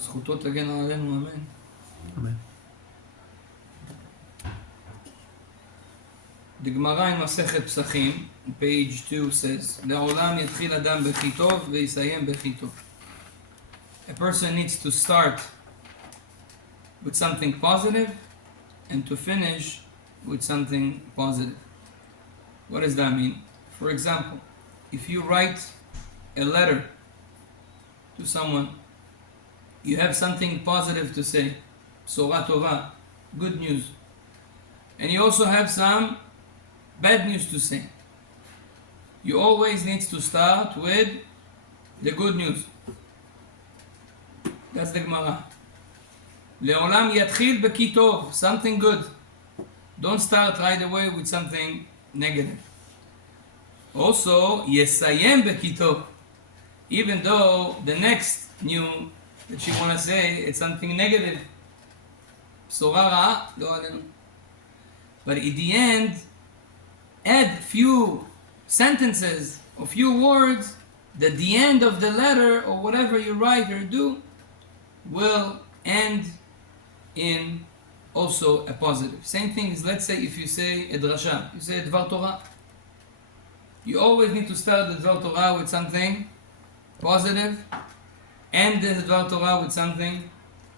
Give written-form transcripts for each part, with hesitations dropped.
זכותו תגן עלינו, אמן. אמן. The Gemara in מסכת פסחים, page 2 says, לעולם יתחיל אדם בכי טוב ויסיים בכי טוב. A person needs to start with something positive and to finish with something positive. What does that mean? For example, if you write a letter to someone, you have something positive to say, בשורה טובה, good news. And you also have some bad news to say. You always need to start with the good news. That's the Gemara. לעולם יתחיל בכי טוב, something good. Don't start right away with something negative. Also, יסיים בכי טוב. Even though the next new that you want to say, it's something negative. בשורה רעה, לא עלינו. But at the end, add few sentences or few words that the end of the letter or whatever you write or do will end in also a positive. Same thing is, let's say if you say a drasha, you say a דבר Torah. You always need to start the דבר Torah with something positive, end the דבר Torah with something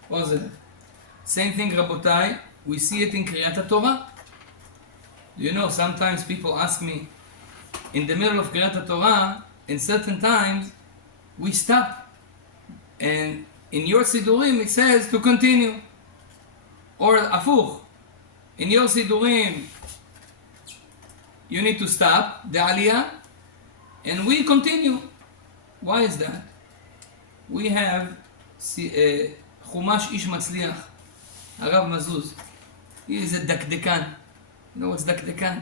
positive. Same thing, Rabotai, we see it in Kriyat Torah. Do you know, sometimes people ask me, in the middle of Kriyat Torah, in certain times, we stop. And in your Sidurim, it says to continue. Or Afuch. In your Sidurim, you need to stop, the Aliyah, and we continue. Why is that? We have Chumash Ish Matzliach, Arav Mazuz. He is a dakdekan. You know what's dakdekan?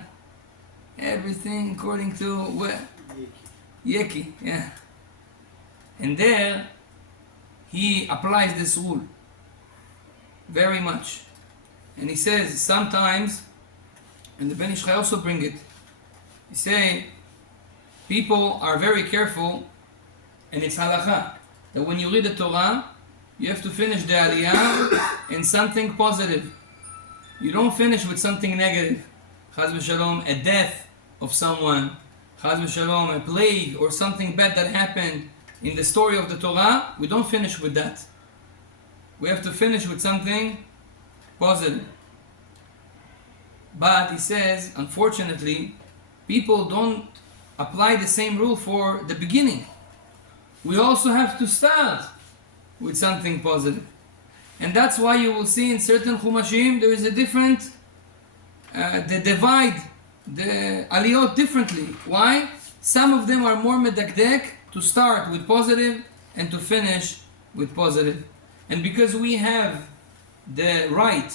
Everything according to where? Yeki, yeah. And there, he applies this rule very much. And he says sometimes, and the Ben Ish Chai also bring it, he say, people are very careful, and it's halacha, that when you read the Torah, you have to finish the Aliyah in something positive. You don't finish with something negative. Chaz v'shalom, a death of someone. Chaz v'shalom, a plague or something bad that happened in the story of the Torah. We don't finish with that. We have to finish with something positive. But he says, unfortunately, people don't apply the same rule for the beginning. We also have to start with something positive. And that's why you will see in certain Chumashim there is a different, they divide the aliyot differently. Why? Some of them are more medakdek to start with positive and to finish with positive. And because we have the right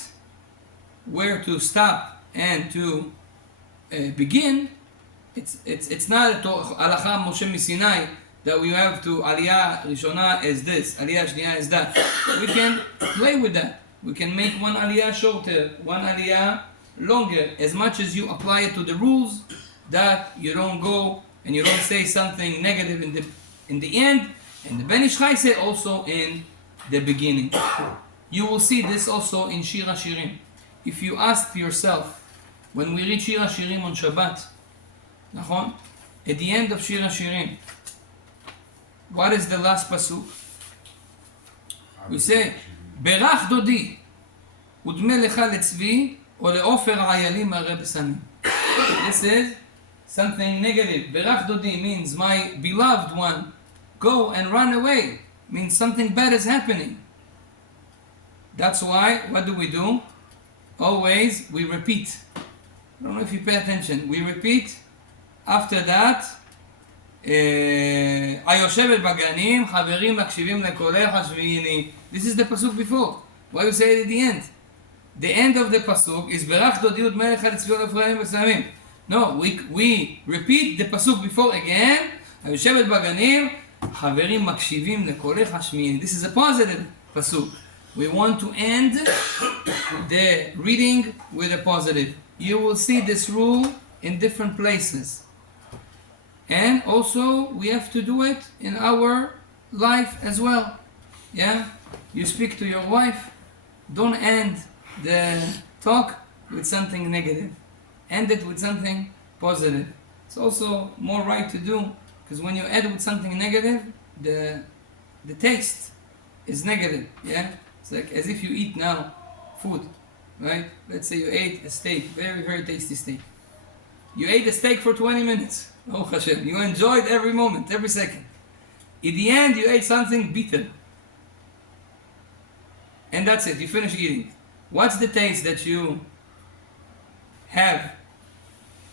where to stop and to begin, it's not a halacha Moshe Misinai that we have to aliyah rishona as this, aliyah shniya as that. We can play with that. We can make one aliyah shorter, one aliyah longer, as much as you apply it to the rules, that you don't go and you don't say something negative in the end, and the Ben Ish Chai say also in the beginning. You will see this also in Shir HaShirim. If you ask yourself, when we read Shir HaShirim on Shabbat, nachon, at the end of Shir HaShirim, what is the last pasuk? We say, Berach dodi, udme lecha letzvi, or leofer ayalim areh besamim. This is something negative. Berach dodi means my beloved one, go and run away. Means something bad is happening. That's why, what do? Always, we repeat. I don't know if you pay attention. We repeat. After that, היושבת בגנים, חברים מקשיבים לקולך השביעיני. This is the pasuk before. Why you say it at the end? The end of the pasuk is ברך דודי ודמי לך לצביון אפרים ושמים. No, we repeat the pasuk before again. היושבת בגנים, חברים מקשיבים לקולך השביעיני. This is a positive pasuk. We want to end the reading with a positive. You will see this rule in different places. And also, we have to do it in our life as well. Yeah? you speak to your wife, don't end the talk with something negative. End it with something positive. It's also more right to do, because when you end with something negative, the taste is negative. Yeah, it's like as if you eat now food, right? Let's say you ate a steak, very very tasty steak. You ate a steak for 20 minutes. Oh Hashem, you enjoyed every moment, every second. In the end, you ate something bitter. And that's it, you finish eating. What's the taste that you have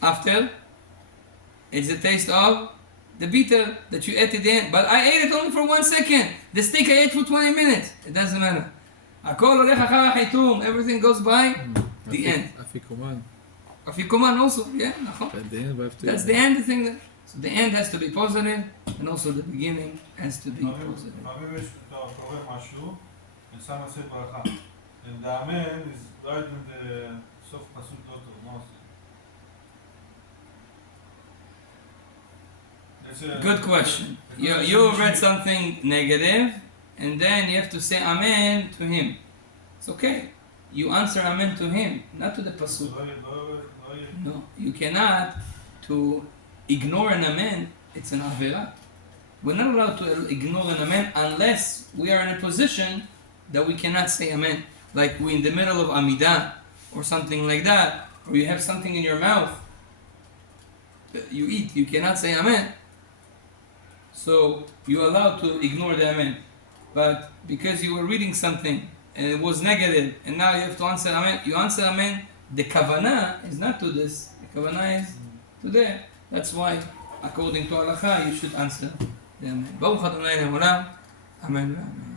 after? It's the taste of the bitter that you ate at the end. But I ate it only for 1 second. The steak I ate for 20 minutes. It doesn't matter. Everything goes by the end. Afikuman also, yeah. At the end, we have to. That's the end thing. So the end has to be positive, and also the beginning has to be positive. And the amen is right in the soft pasuk daughter. Good question. You read something negative, and then you have to say amen to him. It's okay. You answer amen to him, not to the pasuk. No, you cannot to ignore an amen. It's an avera. We're not allowed to ignore an amen unless we are in a position that we cannot say amen. Like we're in the middle of amidah or something like that, or you have something in your mouth that you eat, you cannot say amen. So you're allowed to ignore the amen. But because you were reading something and it was negative, and now you have to answer amen, you answer amen. The kavanah is not to this. The kavanah is to there. That's why, according to halakha, you should answer the amen. Baruch Adonai Le'olam. Amen.